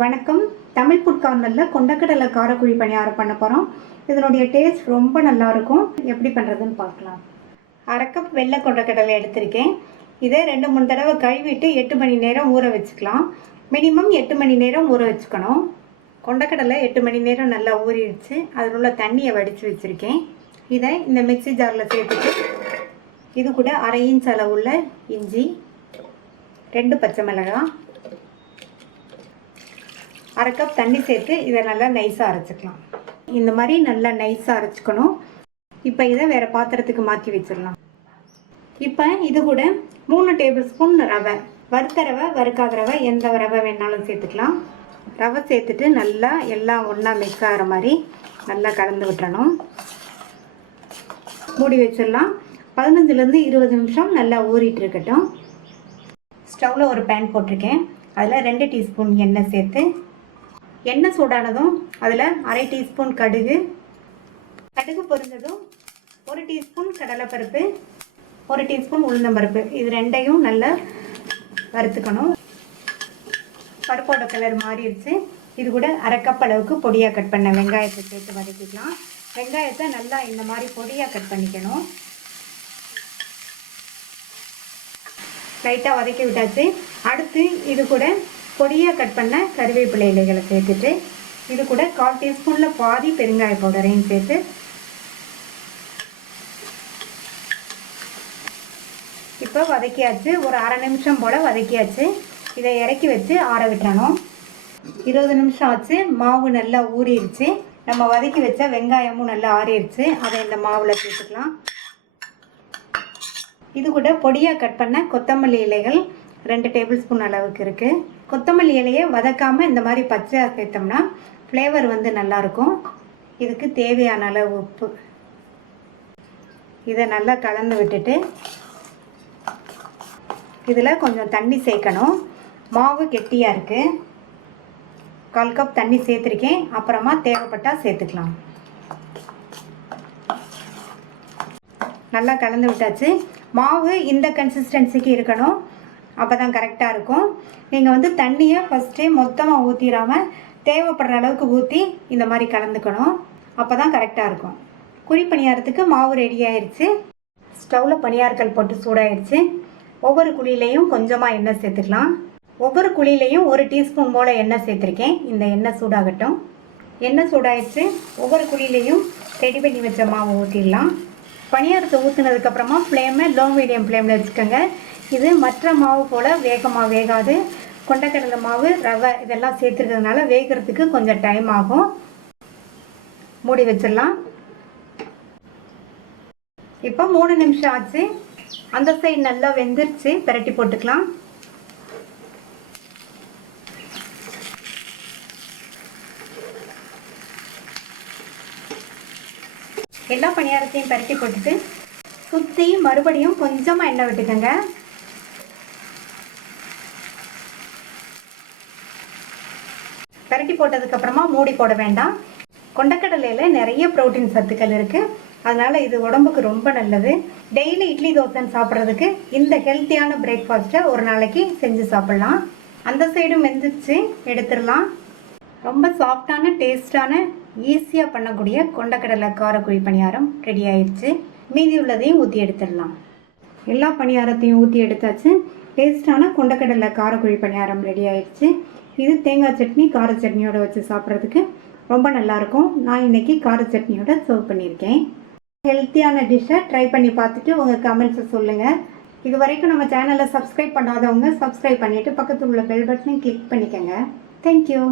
வணக்கம். தமிழ் ஃபுட் கார்னரில் கொண்டக்கடலை காரக்குழி பணியாரம் பண்ண போகிறோம். இதனுடைய டேஸ்ட் ரொம்ப நல்லாயிருக்கும். எப்படி பண்ணுறதுன்னு பார்க்கலாம். 1/2 கப் வெள்ளை கொண்டக்கடலை எடுத்திருக்கேன். இதை 2-3 தடவை கழுவிட்டு 8 மணி நேரம் ஊற வச்சுக்கலாம். மினிமம் 8 மணி நேரம் ஊற வச்சுக்கணும். கொண்டக்கடலை 8 மணி நேரம் நல்லா ஊறிடுச்சு. அதில் உள்ள தண்ணியை வடித்து வச்சுருக்கேன். இதை இந்த மிக்சி ஜாரில் சேர்த்துட்டு இது கூட 1/2 இன்ச் அளவுள்ள இஞ்சி, 2 பச்சை மிளகாய், 1/2 கப் தண்ணி சேர்த்து இதை நல்லா நைஸாக அரைச்சிக்கலாம். இந்த மாதிரி நல்லா நைஸாக அரைச்சிக்கணும். இப்போ இதை வேறு பாத்திரத்துக்கு மாற்றி வச்சிடலாம். இப்போ இது கூட 3 டேபிள் ஸ்பூன் ரவை, வறுத்த ரவை, வறுக்காத ரவை, எந்த ரவை வேணாலும் சேர்த்துக்கலாம். ரவை சேர்த்துட்டு நல்லா எல்லாம் ஒன்றா மிக்ஸ் ஆகிற மாதிரி நல்லா கலந்து விட்டுறணும். மூடி வச்சிடலாம். 15-20 நிமிஷம் நல்லா ஊறிட்டு இருக்கட்டும். ஸ்டவ்வில் ஒரு பேன் போட்டிருக்கேன். அதில் 2 டீஸ்பூன் எண்ணெய் சேர்த்து, எண்ணெய் சூடானதும் அதில் 1/2 டீஸ்பூன் கடுகு பொரிஞ்சதும் 1 டீஸ்பூன் கடலைப்பருப்பு, 1 டீஸ்பூன் உளுந்தம்பருப்பு, இது ரெண்டையும் நல்லா வறுத்துக்கணும். பருப்போட கலர் மாறிடுச்சு. இது கூட 1/2 கப் அளவுக்கு பொடியாக கட் பண்ண வெங்காயத்தை சேர்த்து வதக்கிக்கலாம். வெங்காயத்தை நல்லா இந்த மாதிரி பொடியாக கட் பண்ணிக்கணும். லைட்டாக வதக்கி விட்டாச்சு. அடுத்து இது கூட பொடியாக கட் பண்ண கறிவேப்பிலை இலைகளை சேர்த்துட்டு இது கூட 1/4 டீஸ்பூனில் பாதி பெருங்காய பவுடரையும் சேர்த்து இப்போ வதக்கியாச்சு. ஒரு 1/2 நிமிஷம் போல் வதக்கியாச்சு. இதை இறக்கி வச்சு ஆற விட்டுறணும். 20 நிமிஷம் ஆச்சு. மாவு நல்லா ஊறிடுச்சு. நம்ம வதக்கி வச்ச வெங்காயமும் நல்லா ஆறிடுச்சு. அதை இந்த மாவில் சேர்த்துக்கலாம். இது கூட பொடியாக கட் பண்ண கொத்தமல்லி இலைகள் 2 டேபிள் ஸ்பூன் அளவுக்கு இருக்குது. கொத்தமல்லி இலையை வதக்காமல் இந்த மாதிரி பச்சையாக சேர்த்தோம்னா ஃப்ளேவர் வந்து நல்லாயிருக்கும். இதுக்கு தேவையான அளவு உப்பு. இதை நல்லா கலந்து விட்டுட்டு இதில் கொஞ்சம் தண்ணி சேர்க்கணும். மாவு கெட்டியாக இருக்குது. 1/4 கப் தண்ணி சேர்த்துருக்கேன். அப்புறமா தேவைப்பட்டால் சேர்த்துக்கலாம். நல்லா கலந்து விட்டாச்சு. மாவு இந்த கன்சிஸ்டன்சிக்கு இருக்கணும். அப்போ தான் கரெக்டாக இருக்கும். நீங்கள் வந்து தண்ணியை ஃபஸ்ட்டே மொத்தமாக ஊற்றிடாமல் தேவைப்படுற அளவுக்கு ஊற்றி இந்த மாதிரி கலந்துக்கணும். அப்போ தான் கரெக்டாக இருக்கும். குழி பணியாரத்துக்கு மாவு ரெடி ஆயிடுச்சு. ஸ்டவ்வில் பணியாரக்கல் போட்டு சூடாயிடுச்சு. ஒவ்வொரு குழியிலையும் கொஞ்சமாக எண்ணெய் சேர்த்துக்கலாம். ஒவ்வொரு குழியிலையும் 1 டீஸ்பூன் போல் எண்ணெய் சேர்த்துருக்கேன். இந்த எண்ணெய் சூடாகட்டும். எண்ணெய் சூடாயிடுச்சு. ஒவ்வொரு குழியிலையும் ரெடி பண்ணி வச்ச மாவு ஊற்றிடலாம். பணியாரத்தை ஊற்றுனதுக்கப்புறமா ஃப்ளேமை லோ மீடியம் ஃப்ளேமில் வச்சுக்கோங்க. இது மற்ற மாவு போல் வேகமாக வேகாது. கொண்டக்கடலை மாவு, ரவை இதெல்லாம் சேர்த்துருக்கிறதுனால வேகிறதுக்கு கொஞ்சம் டைம் ஆகும். மூடி வச்சிடலாம். இப்போ 3 நிமிஷம் ஆச்சு. அந்த சைடு நல்லா வெந்துருச்சு. பிரட்டி போட்டுக்கலாம். எல்லா பணியாரத்தையும் பரட்டி போட்டுட்டு சுற்றி மறுபடியும் கொஞ்சமாக எண்ணெய் விட்டுக்கோங்க. பரட்டி போட்டதுக்கப்புறமா மூடி போட வேண்டாம். கொண்டக்கடலையில் நிறைய ப்ரோட்டீன் சத்துக்கள் இருக்குது. அதனால் இது உடம்புக்கு ரொம்ப நல்லது. டெய்லி இட்லி தோசைன்னு சாப்பிட்றதுக்கு இந்த ஹெல்த்தியான பிரேக்ஃபாஸ்ட்டை ஒரு நாளைக்கு செஞ்சு சாப்பிட்லாம். அந்த சைடும் வெந்துச்சு, எடுத்துடலாம். ரொம்ப சாஃப்டான டேஸ்டான ஈஸியாக பண்ணக்கூடிய கொண்டக்கடலை காரக்குழி பணியாரம் ரெடி ஆயிடுச்சு. மீதி உள்ளதையும் ஊற்றி எடுத்துடலாம். எல்லா பணியாரத்தையும் ஊற்றி எடுத்தாச்சு. டேஸ்டான கொண்டக்கடலை காரக்குழி பணியாரம் ரெடி ஆயிடுச்சு. இது தேங்காய் சட்னி, கார சட்னியோட வச்சு சாப்பிட்றதுக்கு ரொம்ப நல்லாயிருக்கும். நான் இன்றைக்கி கார சட்னியோட சர்வ் பண்ணியிருக்கேன். ஹெல்த்தியான டிஷ்ஷை ட்ரை பண்ணி பார்த்துட்டு உங்கள் கமெண்ட்ஸை சொல்லுங்கள். இது வரைக்கும் நம்ம சேனலை சப்ஸ்கிரைப் பண்ணாதவங்க சப்ஸ்கிரைப் பண்ணிவிட்டு பக்கத்தில் உள்ள பெல் பட்டனை கிளிக் பண்ணிக்கோங்க. தேங்க்யூ.